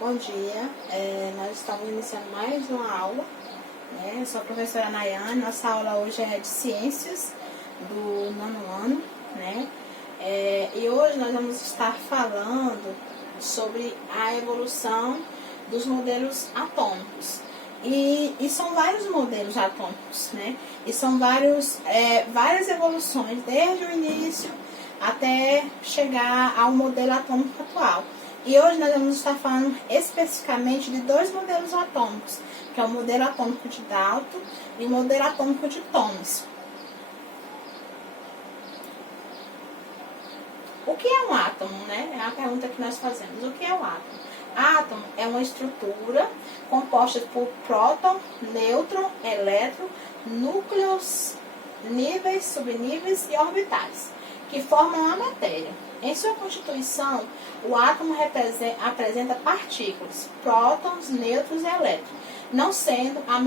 Bom dia, nós estamos iniciando mais uma aula, né? Eu sou a professora Nayane. Nossa aula hoje é de Ciências do 9º ano, né? E hoje nós vamos estar falando sobre a evolução dos modelos atômicos. E são vários modelos atômicos, né? E são várias evoluções, desde o início até chegar ao modelo atômico atual. E hoje nós vamos estar falando especificamente de dois modelos atômicos, que é o modelo atômico de Dalton e o modelo atômico de Thomson. O que é um átomo, né? É a pergunta que nós fazemos. O que é um átomo? Átomo é uma estrutura composta por próton, nêutron, elétron, núcleos, níveis, subníveis e orbitais, que formam a matéria. Em sua constituição, o átomo apresenta partículas, prótons, nêutrons e elétrons, não sendo a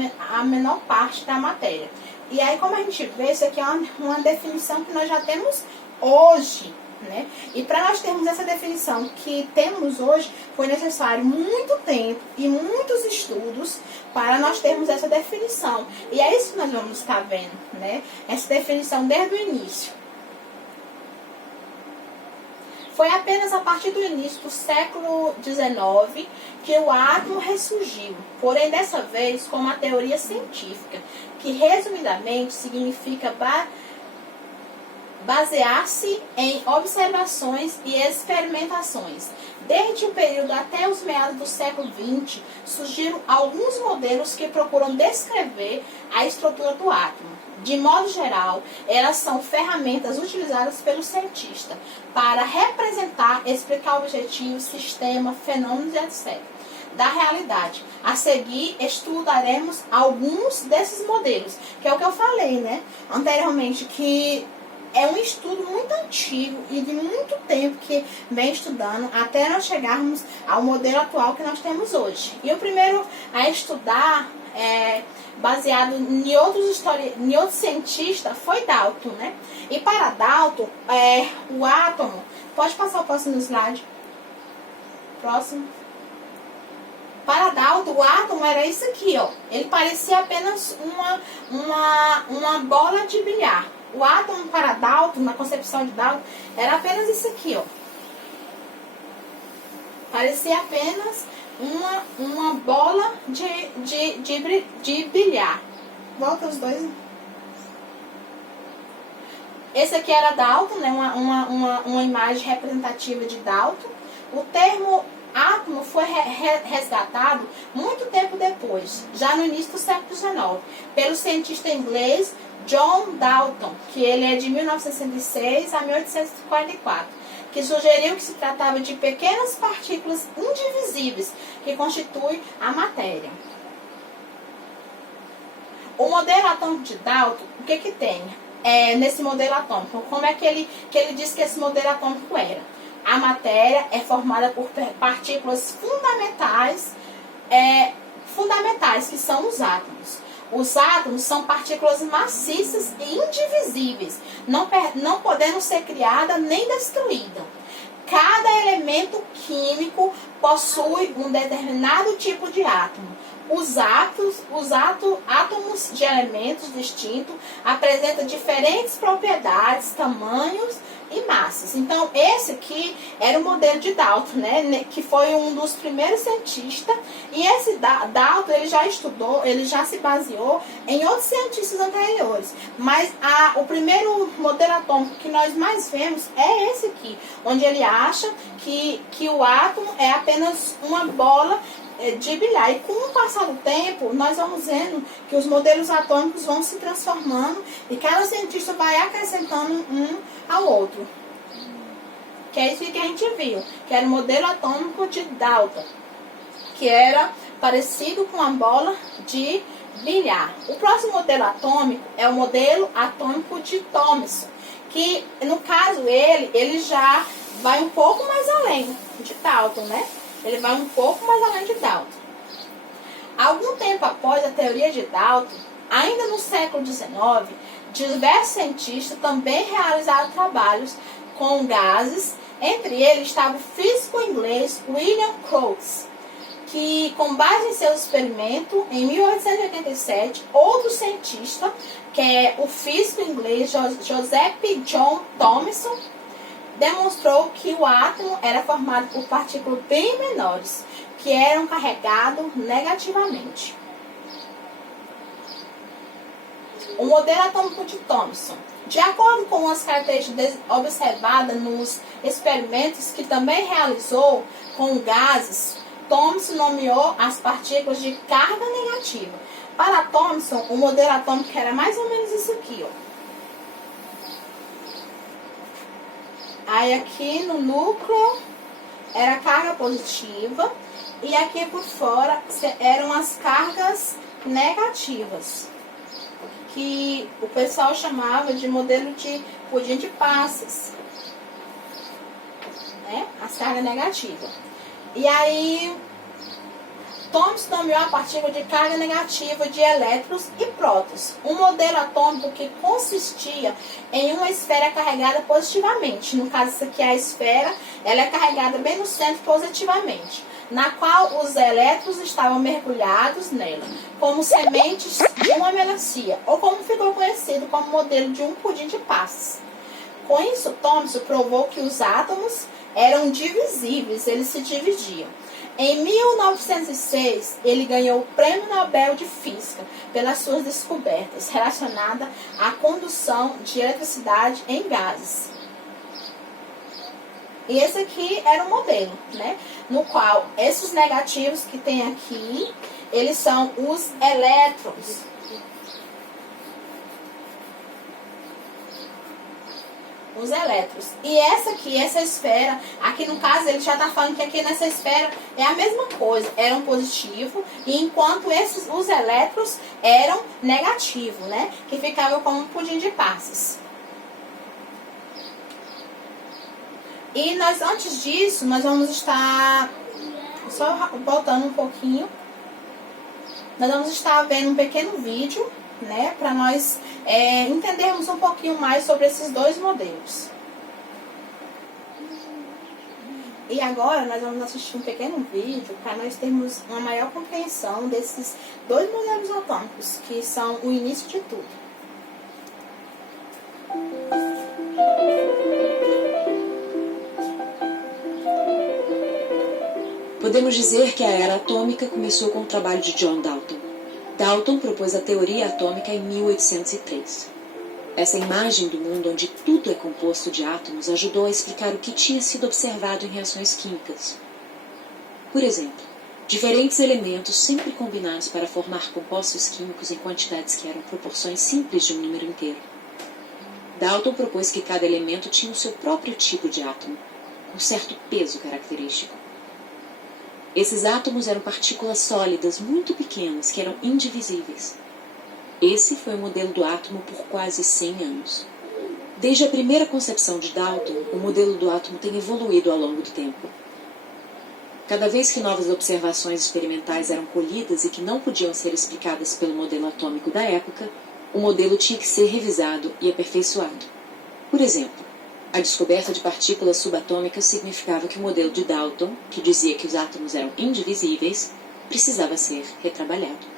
menor parte da matéria. E aí, como a gente vê, isso aqui é uma definição que nós já temos hoje, né? E para nós termos essa definição que temos hoje, foi necessário muito tempo e muitos estudos para nós termos essa definição. E é isso que nós vamos estar vendo, né? Essa definição desde o início. Foi apenas a partir do início do século XIX que o átomo ressurgiu, porém dessa vez com uma teoria científica, que resumidamente significa basear-se em observações e experimentações. Desde o período até os meados do século XX, surgiram alguns modelos que procuram descrever a estrutura do átomo. De modo geral, elas são ferramentas utilizadas pelo cientista para representar, explicar objetivos, sistema, fenômenos, etc. da realidade. A seguir, estudaremos alguns desses modelos, que é o que eu falei, né, anteriormente, que é um estudo muito antigo e de muito tempo que vem estudando até nós chegarmos ao modelo atual que nós temos hoje. E o primeiro a estudar, baseado em outros cientistas, foi Dalton, né? E para Dalton, o átomo... Pode passar o próximo slide. Próximo. Para Dalton, o átomo era isso aqui, ó. Ele parecia apenas uma bola de bilhar. O átomo para Dalton, na concepção de Dalton, era apenas isso aqui, ó. Parecia apenas uma bola de bilhar. Volta os dois. Esse aqui era Dalton, né? Uma imagem representativa de Dalton. O termo átomo foi resgatado muito tempo depois, já no início do século XIX, pelo cientista inglês John Dalton, que ele é de 1966 a 1844, que sugeriu que se tratava de pequenas partículas indivisíveis que constituem a matéria. O modelo atômico de Dalton, o que tem nesse modelo atômico? Como é que ele disse que esse modelo atômico era? A matéria é formada por partículas fundamentais, que são os átomos. Os átomos são partículas maciças e indivisíveis, não podendo ser criada nem destruída. Cada elemento químico possui um determinado tipo de átomo. Os átomos de elementos distintos apresentam diferentes propriedades, tamanhos e massas. Então, esse aqui era o modelo de Dalton, né, que foi um dos primeiros cientistas. E esse Dalton, ele já estudou, ele já se baseou em outros cientistas anteriores. Mas o primeiro modelo atômico que nós mais vemos é esse aqui, onde ele acha que o átomo é apenas uma bola de bilhar. E com o passar do tempo, nós vamos vendo que os modelos atômicos vão se transformando e cada cientista vai acrescentando um ao outro. Que é isso que a gente viu, que era o modelo atômico de Dalton, que era parecido com uma bola de bilhar. O próximo modelo atômico é o modelo atômico de Thomson, que no caso ele já vai um pouco mais além de Dalton, né? Ele vai um pouco mais além de Dalton. Algum tempo após a teoria de Dalton, ainda no século XIX, diversos cientistas também realizaram trabalhos com gases. Entre eles estava o físico inglês William Crookes, que, com base em seu experimento, em 1887, outro cientista, que é o físico inglês Joseph John Thomson, demonstrou que o átomo era formado por partículas bem menores, que eram carregadas negativamente. O modelo atômico de Thomson. De acordo com as características observadas nos experimentos que também realizou com gases, Thomson nomeou as partículas de carga negativa. Para Thomson, o modelo atômico era mais ou menos isso aqui, ó. Aí aqui no núcleo era carga positiva e aqui por fora eram as cargas negativas, que o pessoal chamava de modelo de pudim de passas, né? As cargas negativas. E aí Thomson nomeou a partícula de carga negativa de elétrons e prótons, um modelo atômico que consistia em uma esfera carregada positivamente. No caso, isso aqui é a esfera, ela é carregada bem no centro positivamente, na qual os elétrons estavam mergulhados nela, como sementes de uma melancia, ou como ficou conhecido como modelo de um pudim de passas. Com isso, Thomson provou que os átomos eram divisíveis, eles se dividiam. Em 1906, ele ganhou o Prêmio Nobel de Física pelas suas descobertas relacionadas à condução de eletricidade em gases. E esse aqui era o modelo, né? No qual esses negativos que tem aqui, eles são os elétrons. Os elétrons. E essa aqui, essa esfera, aqui no caso ele já está falando que aqui nessa esfera é a mesma coisa, era um positivo, e enquanto os elétrons eram negativos, né? Que ficava como um pudim de passas. E nós, antes disso, nós vamos estar, só voltando um pouquinho, nós vamos estar vendo um pequeno vídeo, né, para nós entendermos um pouquinho mais sobre esses dois modelos. E agora nós vamos assistir um pequeno vídeo para nós termos uma maior compreensão desses dois modelos atômicos, que são o início de tudo. Podemos dizer que a era atômica começou com o trabalho de John Dalton. Dalton propôs a teoria atômica em 1803. Essa imagem do mundo onde tudo é composto de átomos ajudou a explicar o que tinha sido observado em reações químicas. Por exemplo, diferentes elementos sempre combinados para formar compostos químicos em quantidades que eram proporções simples de um número inteiro. Dalton propôs que cada elemento tinha o seu próprio tipo de átomo, com certo peso característico. Esses átomos eram partículas sólidas muito pequenas que eram indivisíveis. Esse foi o modelo do átomo por quase 100 anos. Desde a primeira concepção de Dalton, o modelo do átomo tem evoluído ao longo do tempo. Cada vez que novas observações experimentais eram colhidas e que não podiam ser explicadas pelo modelo atômico da época, o modelo tinha que ser revisado e aperfeiçoado. Por exemplo, a descoberta de partículas subatômicas significava que o modelo de Dalton, que dizia que os átomos eram indivisíveis, precisava ser retrabalhado.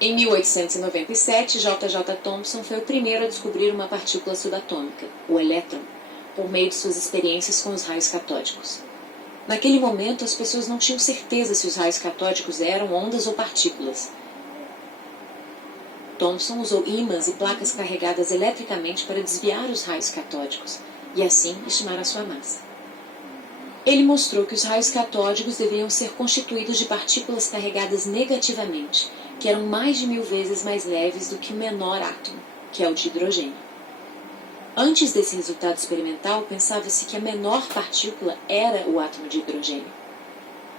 Em 1897, J.J. Thomson foi o primeiro a descobrir uma partícula subatômica, o elétron, por meio de suas experiências com os raios catódicos. Naquele momento, as pessoas não tinham certeza se os raios catódicos eram ondas ou partículas. Thomson usou ímãs e placas carregadas eletricamente para desviar os raios catódicos e assim estimar a sua massa. Ele mostrou que os raios catódicos deveriam ser constituídos de partículas carregadas negativamente, que eram mais de 1000 vezes mais leves do que o menor átomo, que é o de hidrogênio. Antes desse resultado experimental, pensava-se que a menor partícula era o átomo de hidrogênio.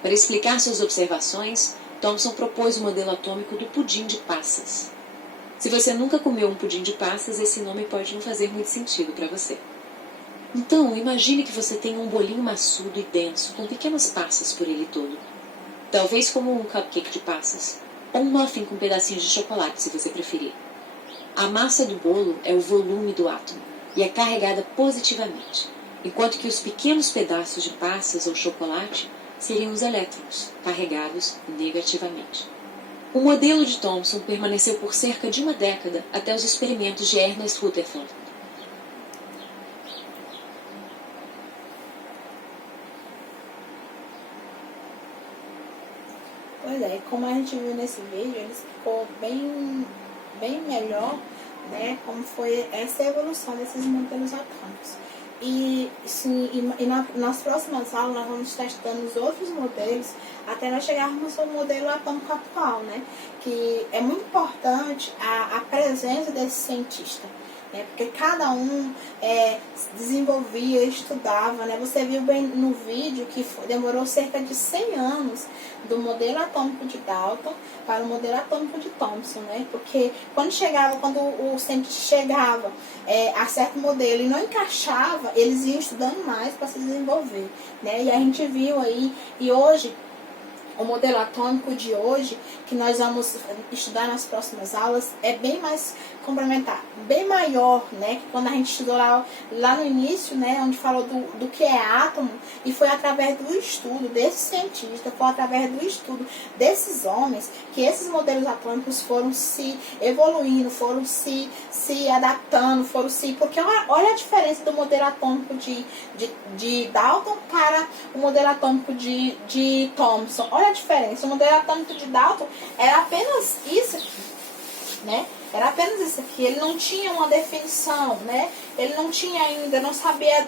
Para explicar suas observações, Thomson propôs o modelo atômico do pudim de passas. Se você nunca comeu um pudim de passas, esse nome pode não fazer muito sentido para você. Então, imagine que você tem um bolinho maçudo e denso, com pequenas passas por ele todo. Talvez como um cupcake de passas, ou um muffin com pedacinhos de chocolate, se você preferir. A massa do bolo é o volume do átomo e é carregada positivamente, enquanto que os pequenos pedaços de passas ou chocolate seriam os elétrons, carregados negativamente. O modelo de Thomson permaneceu por cerca de uma década até os experimentos de Ernest Rutherford. Pois é, como a gente viu nesse vídeo, ele explicou bem melhor, né, como foi essa evolução desses modelos atômicos. E, sim, nas próximas aulas nós vamos testando os outros modelos até nós chegarmos ao modelo atômico atual, né? Que é muito importante a presença desse cientista, né? Porque cada um desenvolvia, estudava, né? Você viu bem no vídeo que demorou cerca de 100 anos do modelo atômico de Dalton para o modelo atômico de Thomson, né? Porque quando o cientista chegava a certo modelo e não encaixava, eles iam estudando mais para se desenvolver, né? E a gente viu aí, e hoje o modelo atômico de hoje, que nós vamos estudar nas próximas aulas, é bem mais complementar, bem maior, né? Que quando a gente estudou lá no início, né? Onde falou do que é átomo, e foi através do estudo desse cientista, foi através do estudo desses homens, que esses modelos atômicos foram se evoluindo, foram se adaptando, porque olha a diferença do modelo atômico de Dalton para o modelo atômico de Thomson. Olha a diferença. O modelo atômico de Dalton era apenas isso aqui, né? Era apenas isso aqui. Ele não tinha uma definição, né? Ele não tinha ainda, não sabia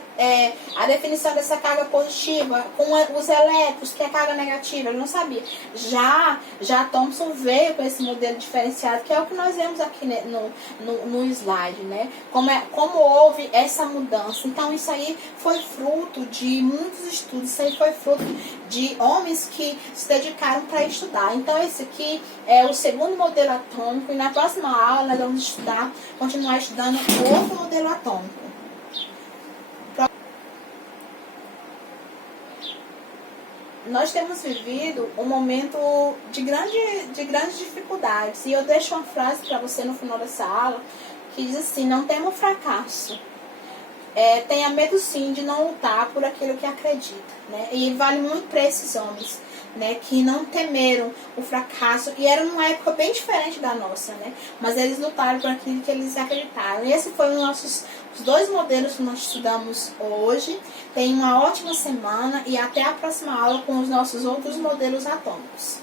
a definição dessa carga positiva com os elétrons, que é a carga negativa. Ele não sabia. Já Thomson veio com esse modelo diferenciado, que é o que nós vemos aqui, né, no slide, né? Como houve essa mudança. Então, isso aí foi fruto de muitos estudos. Isso aí foi fruto de homens que se dedicaram para estudar. Então, esse aqui é o segundo modelo atômico. E na próxima aula, nós vamos continuar estudando outro modelo atômico. Nós temos vivido um momento de grandes dificuldades. E eu deixo uma frase para você no final dessa aula, que diz assim: não tema o fracasso. Tenha medo sim de não lutar por aquilo que acredita, né? E vale muito para esses homens, né, que não temeram o fracasso, e era numa época bem diferente da nossa, né? Mas eles lutaram por aquilo que eles acreditaram. E esse foi os dois modelos que nós estudamos hoje. Tenha uma ótima semana e até a próxima aula com os nossos outros modelos atômicos.